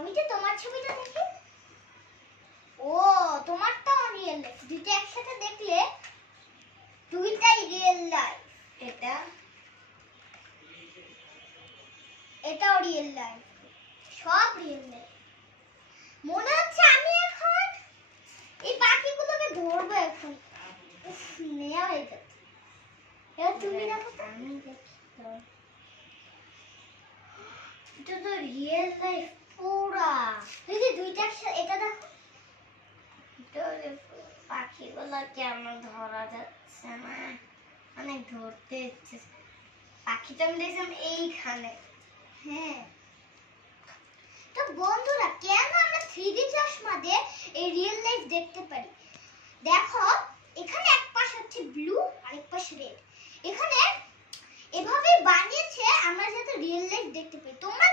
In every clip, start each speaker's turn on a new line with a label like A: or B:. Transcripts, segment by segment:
A: আমি তোমার ছবিটা দেখি? ও, তোমারটাও রিয়েল লাইফ দুইটা একসাথে দেখলে দুইটাই রিয়েল লাইফ
B: এটা?
A: এটাও রিয়েল লাইফ সব রিয়েল লাইফ মনে হচ্ছে আমি এখন এই পাখিগুলোকে ধরবো এখন। নেওয়া হয়ে যাচ্ছে এবার তুমি দেখো
B: আমি দেখি তো এটা তো রিয়েল লাইফ
A: দুইটা এটা
B: পাখিগুলো কেমন ধরা যাচ্ছে না। অনেক ধরতে ইচ্ছে। পাখিটা আমি দেখছিলাম এইখানে।
A: হ্যাঁ। আমরা দেখতে পারি? দেখো, এখানে এক পাশ হচ্ছে ব্লু আর এক পাশ রেড এখানে এভাবে বানিয়েছে আমরা যাতে রিয়েল লাইফ দেখতে পাই। তোমরা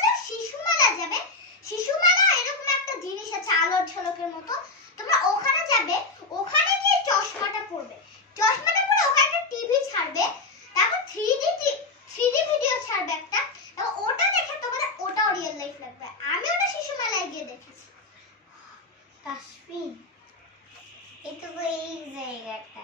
A: মতো তোমরা ওখানে যাবে, ওখানে গিয়ে চশমাটা পড়বে চশমাটা পরে ওখানে একটা টিভি ছাড়বে, তারপর three D three G video ছাড়বে একটা, এবং ওটা দেখে তোমাদের ওটাও রিয়েল লাইফ লাগবে। আমি ওটা শিশু মেলায় গিয়ে দেখেছি।
B: তাসফিন এটা তো এই জায়গাটা